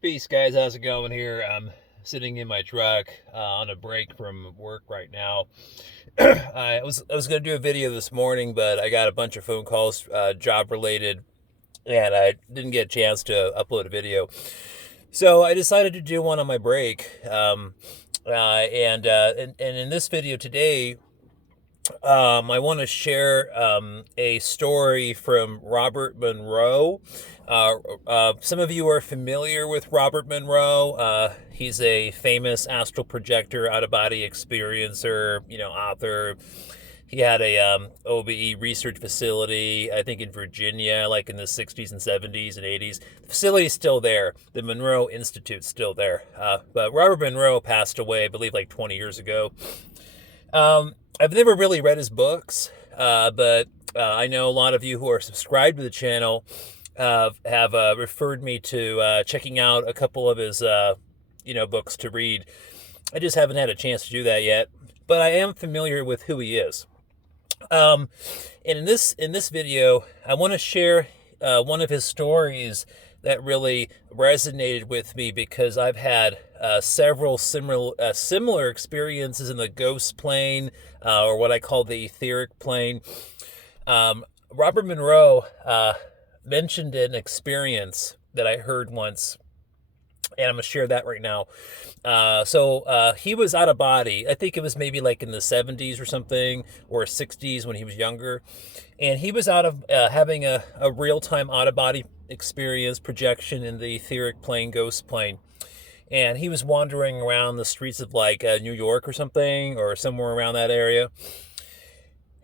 Peace, guys. How's it going here? I'm sitting in my truck on a break from work right now. I was gonna do a video this morning, but I got a bunch of phone calls, job related, and I didn't get a chance to upload a video. So I decided to do one on my break. And in this video today, I want to share a story from Robert Monroe. Some of you are familiar with Robert Monroe. He's a famous astral projector, out-of-body experiencer, author. He had a OBE research facility, I think in Virginia, like in the 60s and 70s and 80s. The facility's still there. The Monroe Institute's still there. But Robert Monroe passed away, I believe, like 20 years ago. I've never really read his books, but I know a lot of you who are subscribed to the channel have referred me to checking out a couple of his books to read. I just haven't had a chance to do that yet, but I am familiar with who he is. And in this video, I want to share one of his stories that really resonated with me because I've had several similar experiences in the ghost plane, or what I call the etheric plane. Robert Monroe mentioned an experience that I heard once, and I'm going to share that right now. So he was out of body. I think it was maybe like in the 70s or something, or 60s when he was younger. And he was out of having a real-time out-of-body experience projection in the etheric plane, ghost plane. And he was wandering around the streets of like New York or something, or somewhere around that area.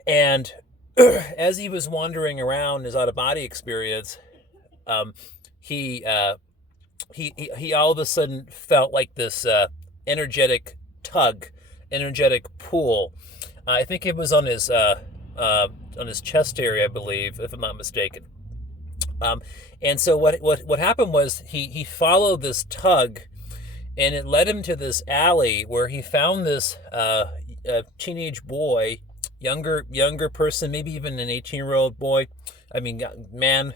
And as he was wandering around his out-of-body experience, he all of a sudden felt like this energetic tug, energetic pull. I think it was on his chest area, I believe, if I'm not mistaken. And so what happened was he followed this tug, and it led him to this alley where he found this teenage boy, younger person, maybe even an 18-year-old boy. I mean, man.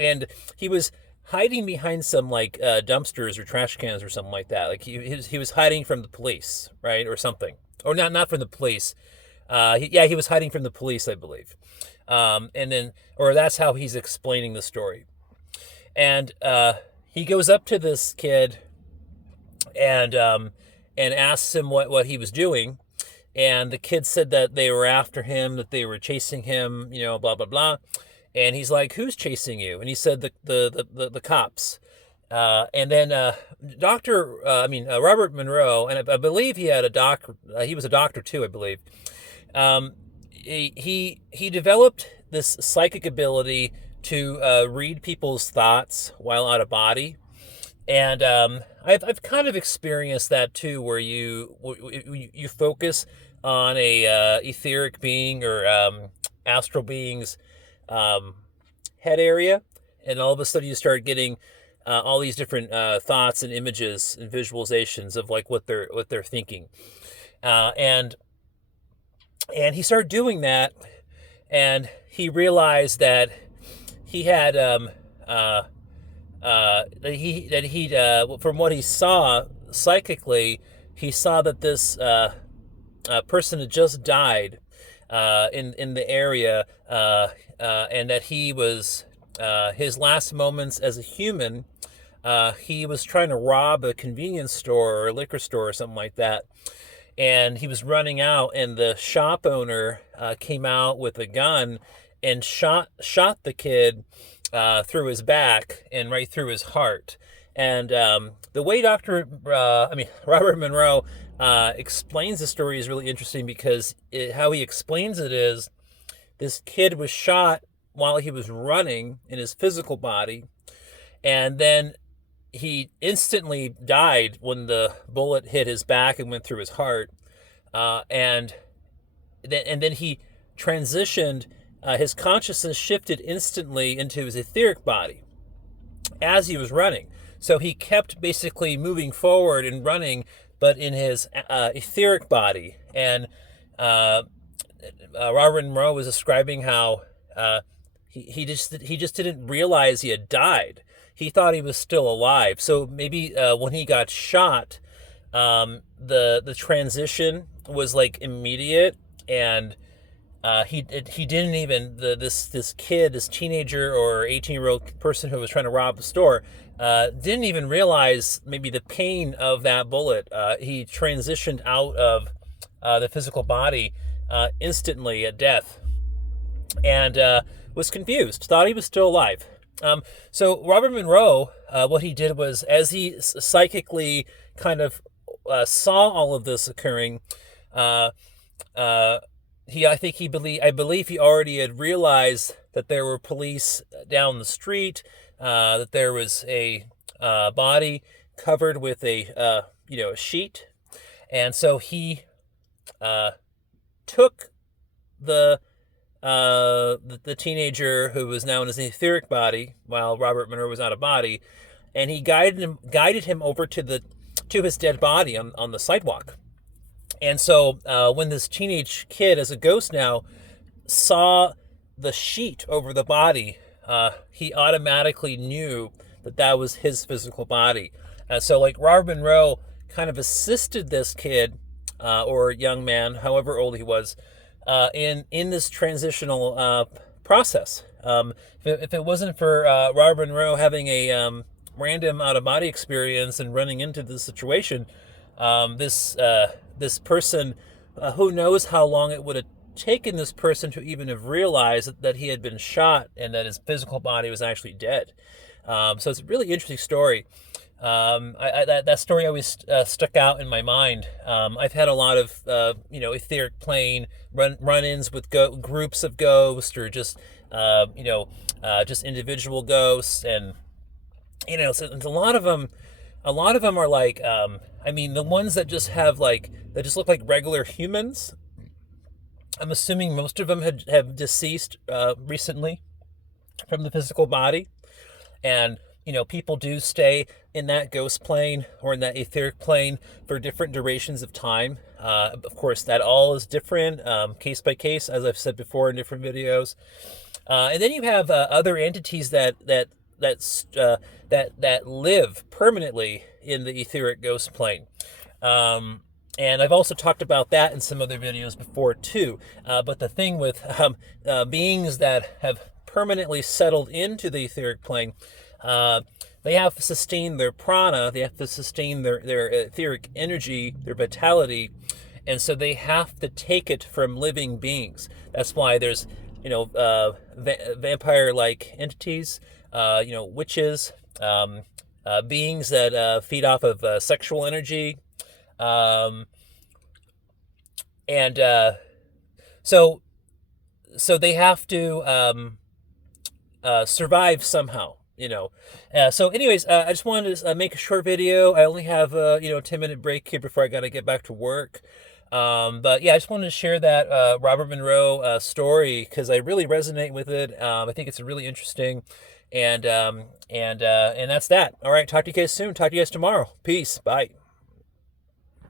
And he was hiding behind some like dumpsters or trash cans or something like that. Like he was hiding from the police, right, or something, or not from the police. He was hiding from the police, I believe. Or that's how he's explaining the story. And he goes up to this kid and asks him what he was doing. And the kid said that they were after him, that they were chasing him, blah, blah, blah. And he's like, "Who's chasing you?" And he said, the cops. And then Robert Monroe, and I believe he had a doctor. He was a doctor too, I believe. He developed this psychic ability to read people's thoughts while out of body. And I've kind of experienced that too, where you focus on a etheric being or astral being's head area, and all of a sudden you start getting all these different thoughts and images and visualizations of like what they're thinking, and he started doing that, and he realized that he had from what he saw psychically, he saw that this person had just died in the area, and that he was his last moments as a human. He was trying to rob a convenience store or a liquor store or something like that, and he was running out, and the shop owner came out with a gun and shot the kid through his back and right through his heart. And the way Robert Monroe explains the story is really interesting, because how he explains it is, this kid was shot while he was running in his physical body, and then he instantly died when the bullet hit his back and went through his heart. And then he transitioned. His consciousness shifted instantly into his etheric body as he was running. So he kept basically moving forward and running, but in his etheric body. And Robert Monroe was describing how he just didn't realize he had died. He thought he was still alive. So maybe when he got shot, the transition was like immediate, and he didn't even this kid, this teenager or 18-year-old person who was trying to rob the store, didn't even realize maybe the pain of that bullet. He transitioned out of the physical body instantly at death, and was confused, thought he was still alive. So Robert Monroe, what he did was, as he psychically kind of saw all of this occurring, I believe he already had realized that there were police down the street, that there was a body covered with a sheet, and so he took the teenager who was now in his etheric body while Robert Monroe was out of body, and he guided him over to his dead body on the sidewalk. And so when this teenage kid, as a ghost now, saw the sheet over the body, he automatically knew that that was his physical body. So like Robert Monroe kind of assisted this kid or young man, however old he was, in this transitional process. If it wasn't for Robert Monroe having a random out-of-body experience and running into this situation, this person, who knows how long it would have taken this person to even have realized that he had been shot and that his physical body was actually dead. So it's a really interesting story. That story always stuck out in my mind. I've had a lot of etheric plane run-ins with groups of ghosts, or just just individual ghosts, and so a lot of them are like, the ones that just look like regular humans. I'm assuming most of them have deceased recently from the physical body, and people do stay in that ghost plane or in that etheric plane for different durations of time. Of course, that all is different, case by case, as I've said before in different videos. And then you have other entities that live permanently in the etheric ghost plane. And I've also talked about that in some other videos before too. But the thing with beings that have permanently settled into the etheric plane, they have to sustain their prana, they have to sustain their etheric energy, their vitality, and so they have to take it from living beings. That's why there's vampire-like entities, witches, beings that feed off of sexual energy, so they have to survive somehow. So anyways, I just wanted to make a short video. I only have a 10-minute break here before I got to get back to work. But yeah, I just wanted to share that Robert Monroe story because I really resonate with it. I think it's really interesting, and that's that. All right, talk to you guys soon. Talk to you guys tomorrow. Peace. Bye.